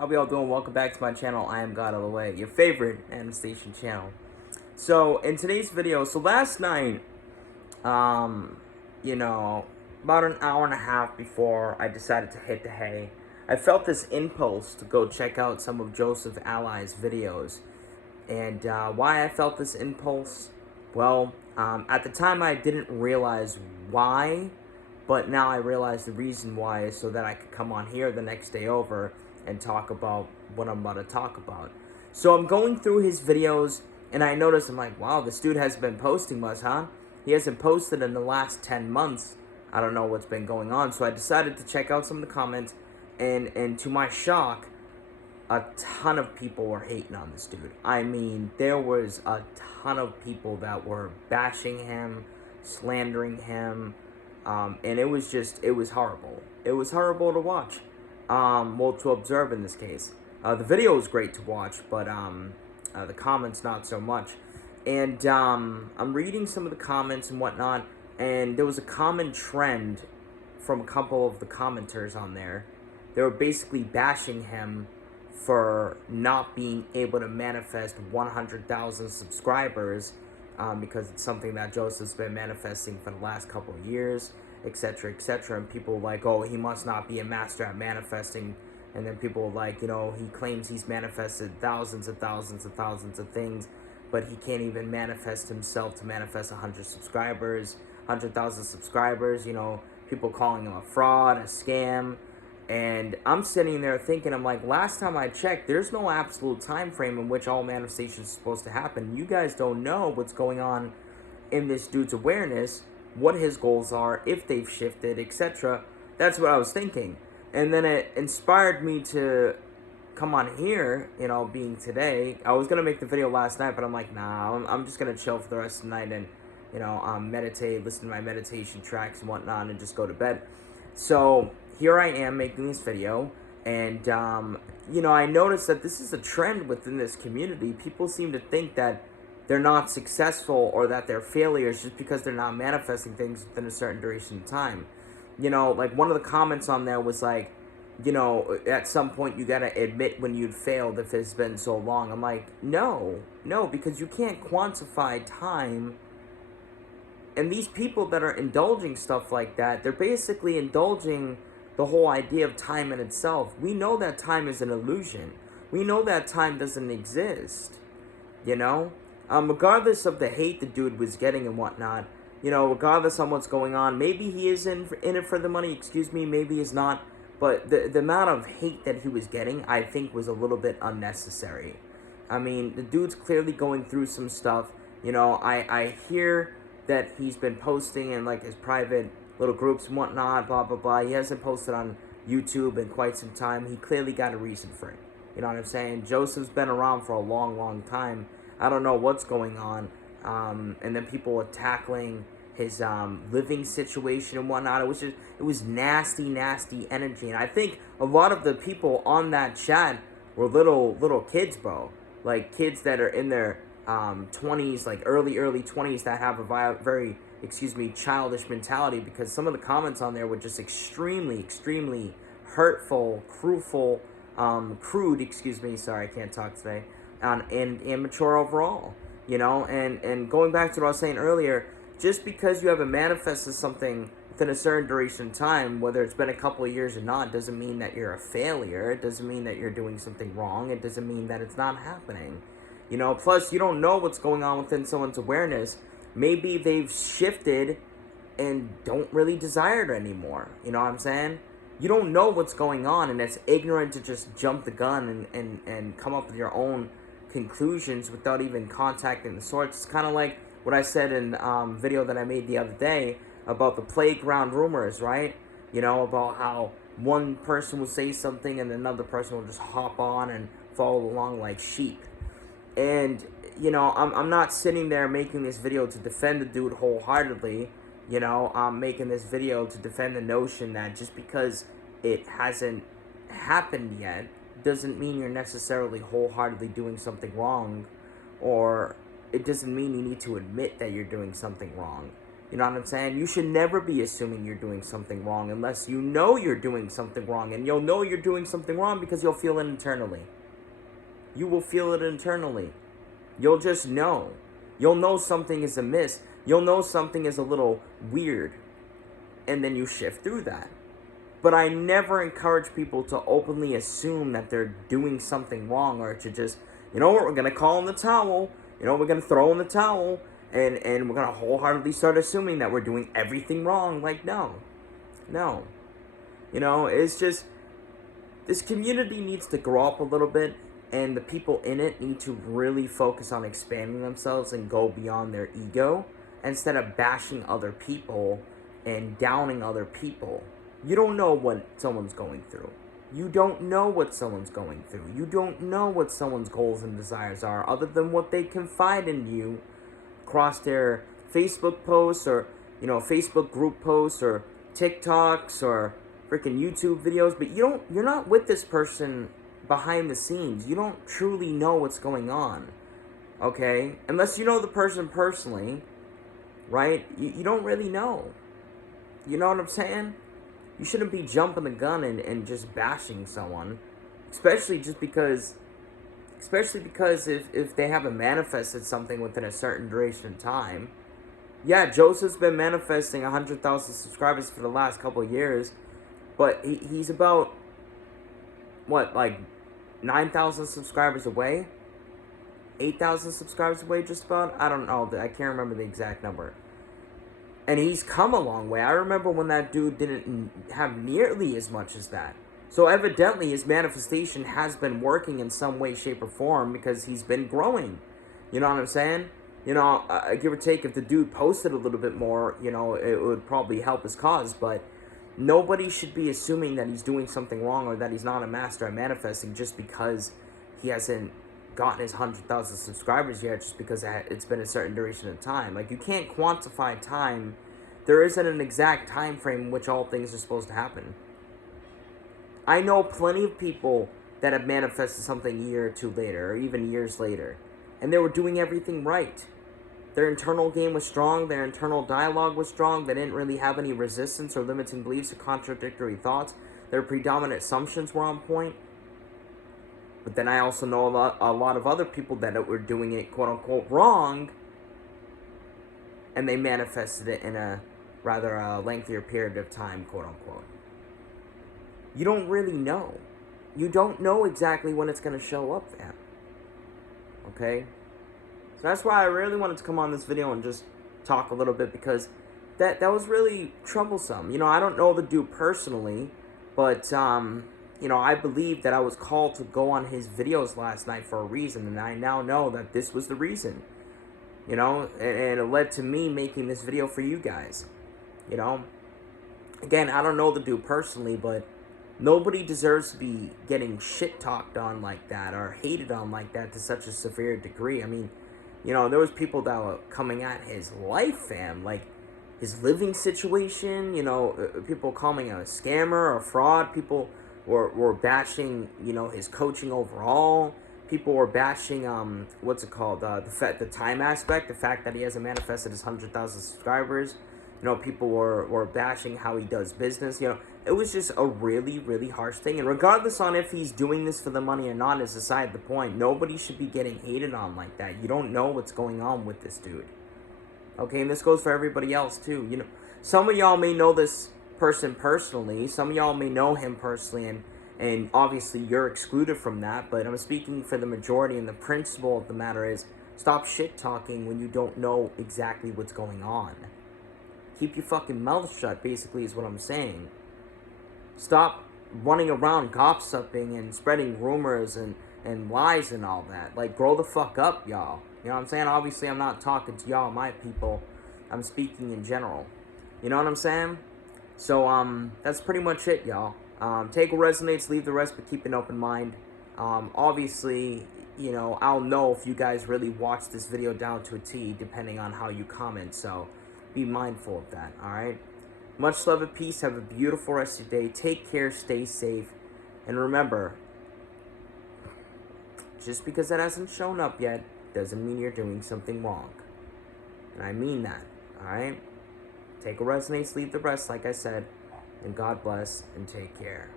How we all doing? Welcome back to my channel. I am God of the Way, your favorite anime station channel. So in today's video, last night, you know, about an hour and a half before I decided to hit the hay, I felt this impulse to go check out some of Joseph Ally's videos. And why I felt this impulse? Well, at the time I didn't realize why, but now I realize the reason why is so that I could come on here the next day over and talk about what I'm about to talk about. So I'm going through his videos, and I noticed, I'm like, wow, this dude hasn't been posting much, huh? He hasn't posted in the last 10 months. I don't know what's been going on. So I decided to check out some of the comments, and to my shock, a ton of people were hating on this dude. I mean, there was a ton of people that were bashing him, slandering him, and it was horrible. It was horrible to watch. Well, to observe in this case. The video was great to watch, but the comments not so much. And I'm reading some of the comments and whatnot, and there was a common trend from a couple of the commenters on there. They were basically bashing him for not being able to manifest 100,000 subscribers, because it's something that Joseph's been manifesting for the last couple of years, etc., etc. And people were like, oh, he must not be a master at manifesting. And then people were like, you know, he claims he's manifested thousands of thousands of thousands of things, but he can't even manifest himself to manifest 100 subscribers, 100,000 subscribers. You know, people calling him a fraud, a scam. And I'm sitting there thinking, I'm like, last time I checked, there's no absolute time frame in which all manifestation is supposed to happen. You guys don't know what's going on in this dude's awareness, what his goals are, if they've shifted, etc. That's what I was thinking. And then it inspired me to come on here, you know, being today. I was going to make the video last night, but I'm like, nah, I'm just going to chill for the rest of the night and, you know, meditate, listen to my meditation tracks and whatnot, and just go to bed. So here I am making this video, and you know, I noticed that this is a trend within this community. People seem to think that they're not successful or that they're failures just because they're not manifesting things within a certain duration of time. You know, like one of the comments on there was like, you know, at some point you gotta admit when you'd failed if it's been so long. I'm like, no, because you can't quantify time. And these people that are indulging stuff like that, they're basically indulging the whole idea of time in itself. We know that time is an illusion. We know that time doesn't exist, you know? Regardless of the hate the dude was getting and whatnot, you know, regardless of what's going on, maybe he is in it for the money, maybe he's not, but the amount of hate that he was getting, I think, was a little bit unnecessary. I mean, the dude's clearly going through some stuff. You know, I hear that he's been posting in, like, his private little groups and whatnot, blah, blah, blah. He hasn't posted on YouTube in quite some time. He clearly got a reason for it. You know what I'm saying? Joseph's been around for a long, long time. I don't know what's going on. And then people were tackling his living situation and whatnot. It was nasty, nasty energy. And I think a lot of the people on that chat were little kids, bro. Like kids that are in their 20s, like early 20s, that have a very, childish mentality, because some of the comments on there were just extremely hurtful, crude, sorry, I can't talk today, and immature overall, you know. And going back to what I was saying earlier, just because you haven't manifested something within a certain duration of time, whether it's been a couple of years or not, doesn't mean that you're a failure. It doesn't mean that you're doing something wrong. It doesn't mean that it's not happening. You know, plus you don't know what's going on within someone's awareness. Maybe they've shifted and don't really desire it anymore. You know what I'm saying? You don't know what's going on, and it's ignorant to just jump the gun and come up with your own conclusions without even contacting the source. It's kind of like what I said in video that I made the other day about the playground rumors, right? You know, about how one person will say something and another person will just hop on and follow along like sheep. And, you know, I'm not sitting there making this video to defend the dude wholeheartedly. You know, I'm making this video to defend the notion that just because it hasn't happened yet doesn't mean you're necessarily wholeheartedly doing something wrong, or it doesn't mean you need to admit that you're doing something wrong. You know what I'm saying? You should never be assuming you're doing something wrong unless you know you're doing something wrong. And you'll know you're doing something wrong because you'll feel it internally. You will feel it internally. You'll just know. You'll know something is amiss. You'll know something is a little weird. And then you shift through that. But I never encourage people to openly assume that they're doing something wrong, or to just, you know what, we're going to call in the towel. You know, we're going to throw in the towel. And we're going to wholeheartedly start assuming that we're doing everything wrong. Like, no. No. You know, it's just, this community needs to grow up a little bit. And the people in it need to really focus on expanding themselves and go beyond their ego, instead of bashing other people and downing other people. You don't know what someone's going through. You don't know what someone's going through. You don't know what someone's goals and desires are, other than what they confide in you across their Facebook posts, or, you know, Facebook group posts, or TikToks, or freaking YouTube videos. But you're not with this person behind the scenes. You don't truly know what's going on, okay? Unless you know the person personally, right? You don't really know. You know what I'm saying? You shouldn't be jumping the gun and just bashing someone, especially because if they haven't manifested something within a certain duration of time. Yeah, Joseph's been manifesting 100,000 subscribers for the last couple of years, but he's about, what, like 9,000 subscribers away? 8,000 subscribers away, just about? I don't know. I can't remember the exact number. And he's come a long way. I remember when that dude didn't have nearly as much as that. So evidently his manifestation has been working in some way, shape, or form, because he's been growing. You know what I'm saying? You know, give or take, if the dude posted a little bit more, you know, it would probably help his cause. But nobody should be assuming that he's doing something wrong, or that he's not a master at manifesting, just because he hasn't gotten his 100,000 subscribers yet, just because it's been a certain duration of time. Like, you can't quantify time. There isn't an exact time frame in which all things are supposed to happen. I know plenty of people that have manifested something a year or two later, or even years later, and they were doing everything right. Their internal game was strong, their internal dialogue was strong, they didn't really have any resistance or limiting beliefs or contradictory thoughts. Their predominant assumptions were on point. But then I also know a lot of other people that were doing it, quote-unquote, wrong, and they manifested it in a rather lengthier period of time, quote-unquote. You don't really know. You don't know exactly when it's going to show up, fam. Okay? So that's why I really wanted to come on this video and just talk a little bit, because that was really troublesome. You know, I don't know the dude personally, but, you know, I believe that I was called to go on his videos last night for a reason, and I now know that this was the reason. You know, and it led to me making this video for you guys. You know? Again, I don't know the dude personally, but nobody deserves to be getting shit-talked on like that, or hated on like that to such a severe degree. I mean, you know, there was people that were coming at his life, fam, like his living situation, you know, people calling him a scammer or fraud. People were bashing, you know, his coaching overall. People were bashing, what's it called, the time aspect, the fact that he hasn't manifested his 100,000 subscribers. You know, people were bashing how he does business. You know, it was just a really, really harsh thing. And regardless on if he's doing this for the money or not is aside the point. Nobody should be getting hated on like that. You don't know what's going on with this dude. Okay, and this goes for everybody else too. You know, some of y'all may know this person personally. Some of y'all may know him personally, and obviously you're excluded from that. But I'm speaking for the majority, and the principle of the matter is, stop shit-talking when you don't know exactly what's going on. Keep your fucking mouth shut, basically, is what I'm saying. Stop running around gossiping and spreading rumors and lies and all that. Like, grow the fuck up, y'all. You know what I'm saying? Obviously, I'm not talking to y'all, my people. I'm speaking in general. You know what I'm saying? So, that's pretty much it, y'all. Take what resonates, leave the rest, but keep an open mind. Obviously, you know, I'll know if you guys really watch this video down to a T, depending on how you comment, so be mindful of that, alright? Much love and peace. Have a beautiful rest of your day. Take care, stay safe, and remember, just because that hasn't shown up yet doesn't mean you're doing something wrong. And I mean that, alright? Take what resonates, leave the rest, like I said. And God bless and take care.